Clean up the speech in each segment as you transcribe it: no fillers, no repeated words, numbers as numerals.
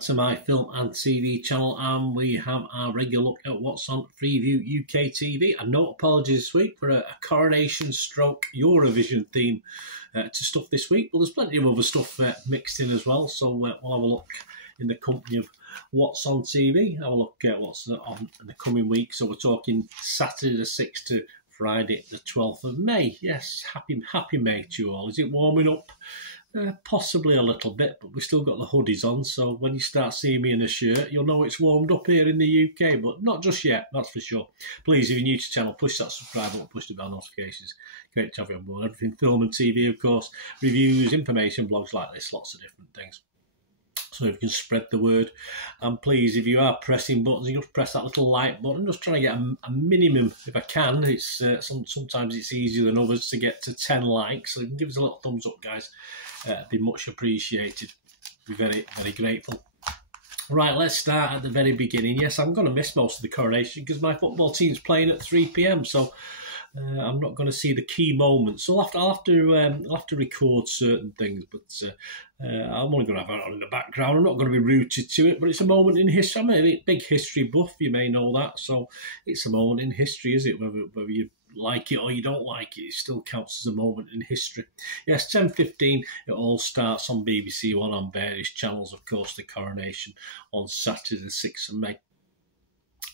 To my film and TV channel, and we have our regular look at what's on Freeview UK TV. And no apologies this week for a Coronation stroke Eurovision theme to stuff this week, but there's plenty of other stuff mixed in as well, so we'll have a look in the company of what's on TV. Have a look at what's on in the coming week. So we're talking Saturday the 6th to Friday the 12th of May. Yes, happy May to you all. Is it warming up? Possibly a little bit, but we've still got the hoodies on, so when you start seeing me in a shirt, you'll know it's warmed up here in the UK, but not just yet, that's for sure. Please, if you're new to the channel, push that subscribe button, push the bell notifications. Great to have you on board. Everything film and TV, of course, reviews, information, blogs like this, lots of different things. So if you can spread the word, and please, if you are pressing buttons, you just press that little like button. Just trying to get a minimum, if I can. It's sometimes it's easier than others to get to 10 likes, so you can give us a little thumbs up, guys. Be much appreciated. Be very, very grateful. Right, let's start at the very beginning. Yes, I'm going to miss most of the Coronation because my football team's playing at 3 p.m, so I'm not going to see the key moments. So I'll have to record certain things, but I'm only going to have it on in the background. I'm not going to be rooted to it, but it's a moment in history. I'm a big history buff, you may know that. So it's a moment in history, is it? Whether you like it or you don't like it, it still counts as a moment in history. Yes, 10:15, it all starts on BBC One on various channels, of course, the Coronation on Saturday the 6th of May.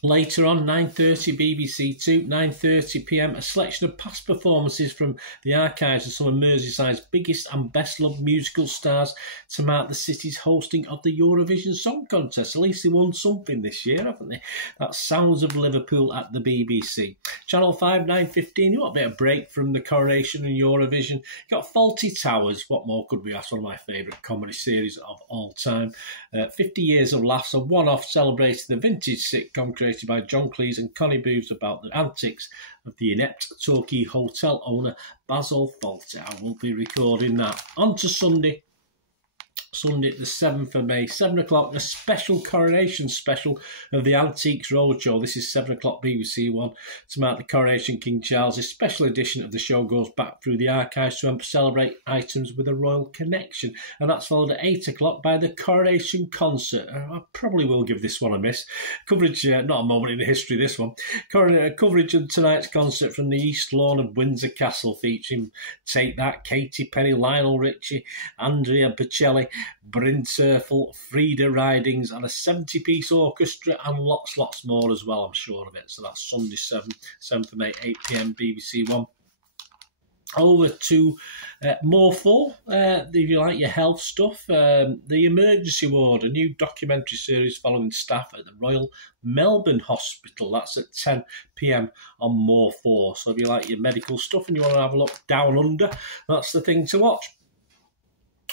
Later on, 9:30 BBC 2, 9:30 p.m, a selection of past performances from the archives of some of Merseyside's biggest and best-loved musical stars to mark the city's hosting of the Eurovision Song Contest. At least they won something this year, haven't they? That's Sounds of Liverpool at the BBC. Channel 5, 9:15, you want a bit of break from the Coronation and Eurovision. You got Faulty Towers, what more could we ask? One of my favourite comedy series of all time. 50 Years of Laughs, a one-off celebrating the vintage sitcom created by John Cleese and Connie Booth about the antics of the inept Torquay hotel owner Basil Fawlty. I will be recording that. On to Sunday the 7th of May, 7 o'clock, a special Coronation special of the Antiques Roadshow. This is 7 o'clock BBC One to mark the Coronation King Charles. A special edition of the show goes back through the archives to celebrate items with a royal connection, and that's followed at 8 o'clock by the Coronation Concert. I probably will give this one a miss. Coverage, not a moment in history, this one. Coverage of tonight's concert from the East Lawn of Windsor Castle, featuring Take That, Katy Perry, Lionel Richie, Andrea Bocelli, Bryn Terfel, Frida Ridings, and a 70-piece orchestra, and lots more as well, I'm sure of it. So that's Sunday 7th of May, 8 p.m, BBC One. Over to more for, if you like your health stuff, the Emergency Ward, a new documentary series following staff at the Royal Melbourne Hospital. That's at 10 p.m. on More 4. So if you like your medical stuff and you want to have a look down under, that's the thing to watch.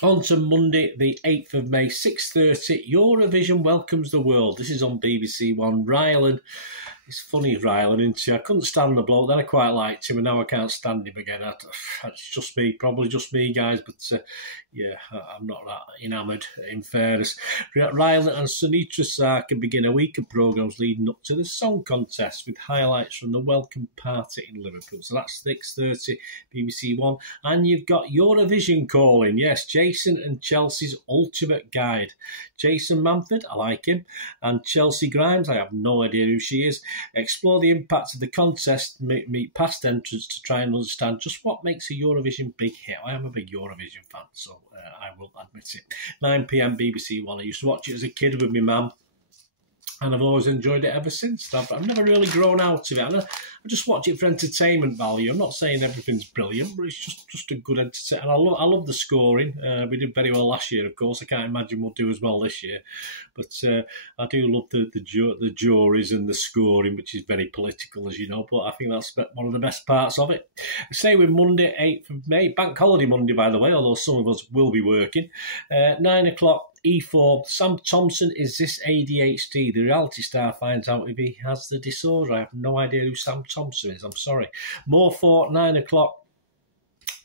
On to Monday, the 8th of May, 6:30, Eurovision Welcomes the World. This is on BBC One. Rylan, it's funny, Rylan, isn't he? I couldn't stand the bloke, then I quite liked him, and now I can't stand him again. It's just me, probably just me, guys, but yeah, I'm not that enamoured, in fairness. Rylan and Sunitra Sarkar begin a week of programmes leading up to the song contest with highlights from the welcome party in Liverpool. So that's 6:30, BBC One. And you've got Eurovision calling, yes, Jason and Chelsea's ultimate guide. Jason Manford, I like him, and Chelsea Grimes, I have no idea who she is. Explore the impact of the contest, meet past entrants to try and understand just what makes a Eurovision big hit. I am a big Eurovision fan, so I will admit it. 9 p.m. BBC One. I used to watch it as a kid with my mum, and I've always enjoyed it ever since. I've never really grown out of it. I just watch it for entertainment value. I'm not saying everything's brilliant, but it's just a good entertainment. And I love the scoring. We did very well last year, of course. I can't imagine we'll do as well this year. But I do love the juries and the scoring, which is very political, as you know. But I think that's one of the best parts of it. Say with Monday, 8th of May, Bank Holiday Monday, by the way, although some of us will be working. 9 o'clock, E4, Sam Thompson, is this ADHD? The reality star finds out if he has the disorder. I have no idea who Sam Thompson is, I'm sorry. More for 9 o'clock.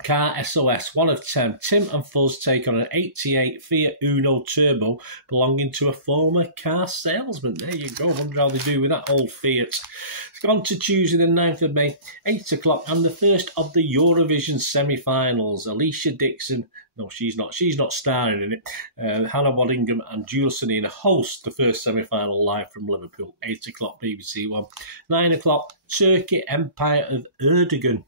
Car SOS, 1 of 10. Tim and Fuzz take on an 88 Fiat Uno Turbo belonging to a former car salesman. There you go. I wonder how they do with that old Fiat. It's gone to Tuesday the 9th of May, 8 o'clock, and the first of the Eurovision semi-finals. Alicia Dixon, no, she's not starring in it. Hannah Waddingham and Julia Sanina host the first semi-final live from Liverpool. 8 o'clock, BBC One. 9 o'clock, Turkey, Empire of Erdogan.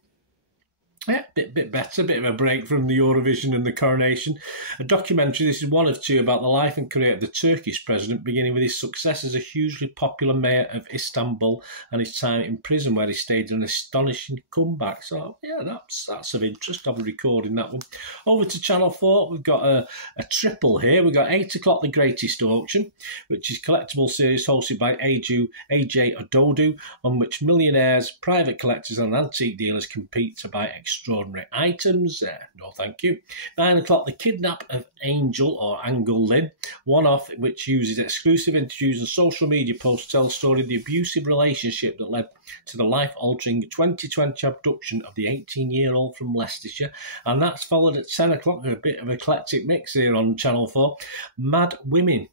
Yeah, bit better, bit of a break from the Eurovision and the Coronation. A documentary, this is 1 of 2, about the life and career of the Turkish president, beginning with his success as a hugely popular mayor of Istanbul and his time in prison, where he staged an astonishing comeback. So, yeah, that's of interest. I'll be recording that one. Over to Channel 4, we've got a triple here. We've got 8 o'clock, The Greatest Auction, which is a collectible series hosted by AJ Ododu, on which millionaires, private collectors and antique dealers compete to buy extraordinary items. No, thank you. 9 o'clock, The Kidnap of Angel or Angel Lynn, one-off, which uses exclusive interviews and social media posts to tell the story of the abusive relationship that led to the life-altering 2020 abduction of the 18-year-old from Leicestershire. And that's followed at 10 o'clock, a bit of an eclectic mix here on Channel 4. Mad Women,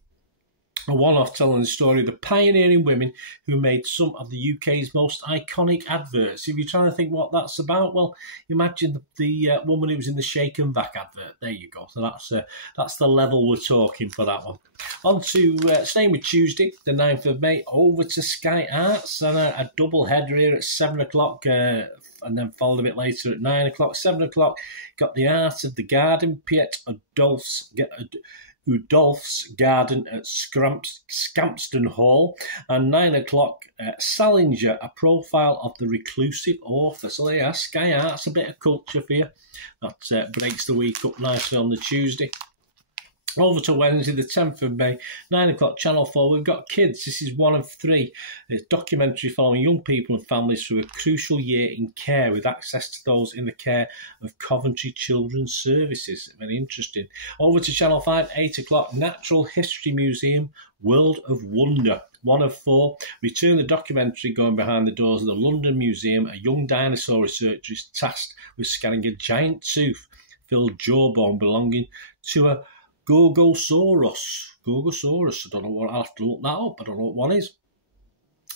a one-off telling the story of the pioneering women who made some of the UK's most iconic adverts. If you're trying to think what that's about, well, imagine the woman who was in the Shake and Vac advert. There you go. So that's the level we're talking for that one. On to, staying with Tuesday, the 9th of May, over to Sky Arts, and a double header here at 7 o'clock, and then followed a bit later at 9 o'clock. 7 o'clock, got The Art of the Garden, Piet Udolph's Garden at Scampston Hall, and 9 o'clock, Salinger, a profile of the reclusive author. So there you are, Sky Arts, a bit of culture for you. That breaks the week up nicely on the Tuesday. Over to Wednesday, the 10th of May, 9 o'clock, Channel 4, we've got Kids. This is 1 of 3. It's a documentary following young people and families through a crucial year in care, with access to those in the care of Coventry Children's Services. Very interesting. Over to Channel 5, 8 o'clock, Natural History Museum, World of Wonder. 1 of 4. Return the documentary going behind the doors of the London Museum. A young dinosaur researcher is tasked with scanning a giant tooth-filled jawbone belonging to a Gorgosaurus. I don't know what, I'll have to look that up. I don't know what one is.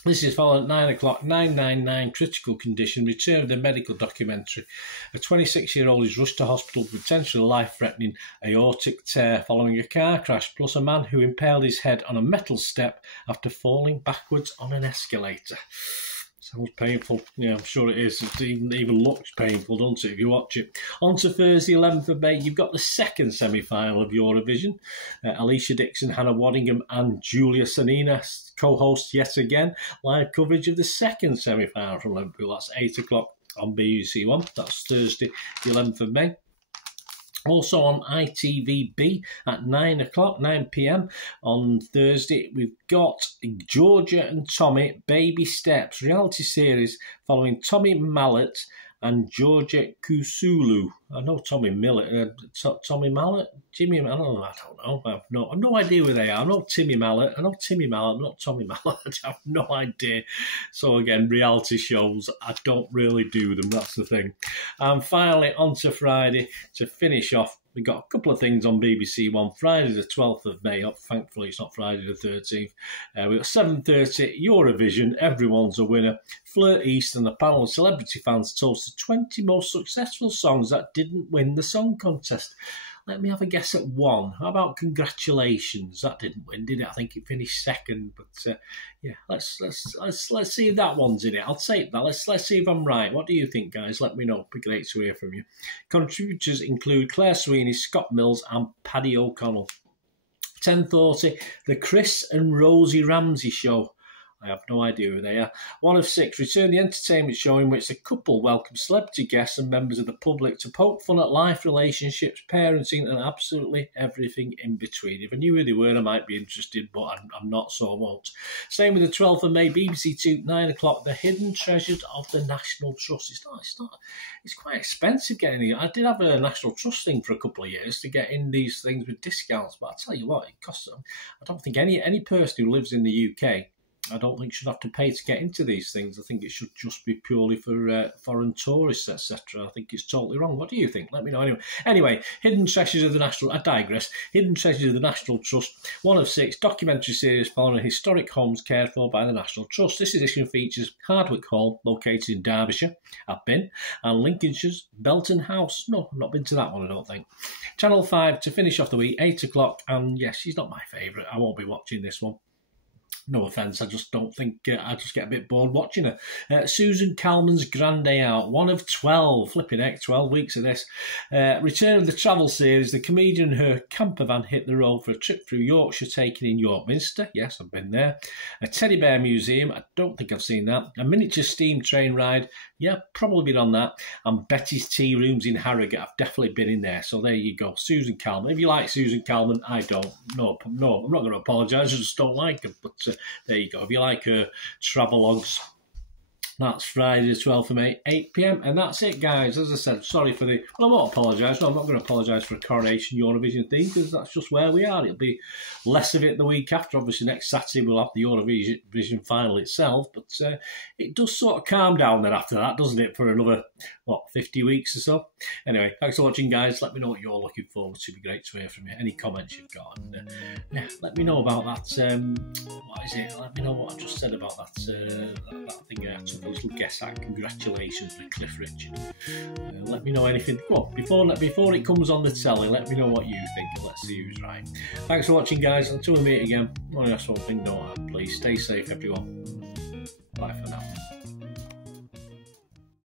This is followed at 9 o'clock, 999, Critical Condition, return of the medical documentary. A 26-year-old is rushed to hospital with potentially life-threatening aortic tear following a car crash, plus a man who impaled his head on a metal step after falling backwards on an escalator. Sounds painful. Yeah, I'm sure it is. It even looks painful, doesn't it, if you watch it. On to Thursday, 11th of May, you've got the second semi-final of Eurovision. Alicia Dixon, Hannah Waddingham and Julia Sanina co-host yet again. Live coverage of the second semi-final from Liverpool. That's 8 o'clock on BBC One. That's Thursday, the 11th of May. Also on ITVB at 9 o'clock, 9 p.m. on Thursday, we've got Georgia and Tommy, Baby Steps, reality series following Tommy Mallet and Georgia Kusulu. I know Tommy Mallet, Jimmy, I don't know. I've no idea where they are. I know Timmy Mallet, not Tommy Mallet. I have no idea. So again, reality shows, I don't really do them, that's the thing. And finally, on to Friday, to finish off, we've got a couple of things on BBC One. Friday the 12th of May, thankfully it's not Friday the 13th. We've got 7:30, Eurovision, Everyone's a Winner. Fleur East and the panel of celebrity fans toast the 20 most successful songs that didn't win the song contest. Let me have a guess at 1. How about Congratulations? That didn't win, did it? I think it finished second. But yeah, let's see if that one's in it. I'll take that. Let's see if I'm right. What do you think, guys? Let me know. It'd be great to hear from you. Contributors include Claire Sweeney, Scott Mills, and Paddy O'Connell. 10:30, The Chris and Rosie Ramsey Show. I have no idea who they are. 1 of 6, return the entertainment show in which the couple welcome celebrity guests and members of the public to poke fun at life, relationships, parenting, and absolutely everything in between. If I knew who they were, I might be interested, but I'm not, so I won't. Same with the 12th of May, BBC 2, 9 o'clock, The Hidden Treasures of the National Trust. It's quite expensive getting it. I did have a National Trust thing for a couple of years to get in these things with discounts, but I tell you what, it costs them. I don't think any person who lives in the UK, I don't think should have to pay to get into these things. I think it should just be purely for foreign tourists, etc. I think it's totally wrong. What do you think? Let me know. Anyway, Hidden Treasures of the National... I digress. Hidden Treasures of the National Trust. 1 of 6, documentary series following historic homes cared for by the National Trust. This edition features Hardwick Hall, located in Derbyshire. I've been. And Lincolnshire's Belton House. No, I've not been to that one, I don't think. Channel 5 to finish off the week, 8 o'clock. And yes, she's not my favourite. I won't be watching this one. No offence, I just don't think... I just get a bit bored watching her. Susan Calman's Grand Day Out, 1 of 12. Flipping heck, 12 weeks of this. Return of the travel series. The comedian and her camper van hit the road for a trip through Yorkshire, taken in York Minster. Yes, I've been there. A teddy bear museum. I don't think I've seen that. A miniature steam train ride. Yeah, probably been on that. And Betty's Tea Rooms in Harrogate. I've definitely been in there. So there you go. Susan Calman. If you like Susan Calman, I don't. No, I'm not going to apologise. I just don't like her. But there you go. If you like her travelogues, that's Friday the 12th of May, 8 p.m. And that's it, guys. As I said, sorry for the... Well, I won't apologise. No, I'm not going to apologise for a Coronation Eurovision theme, because that's just where we are. It'll be less of it the week after. Obviously, next Saturday we'll have the Eurovision final itself. But it does sort of calm down then after that, doesn't it, for another, 50 weeks or so? Anyway, thanks for watching, guys. Let me know what you're looking forward to. It'd be great to hear from you. Any comments you've got. And yeah, let me know about that. What is it? Let me know what I just said about that thing I took a little guess at. Congratulations with Cliff Richard. Let me know anything. Well, before it comes on the telly, let me know what you think, and let's see who's right. Thanks for watching, guys. Until we meet again, one last one thing, please stay safe, everyone.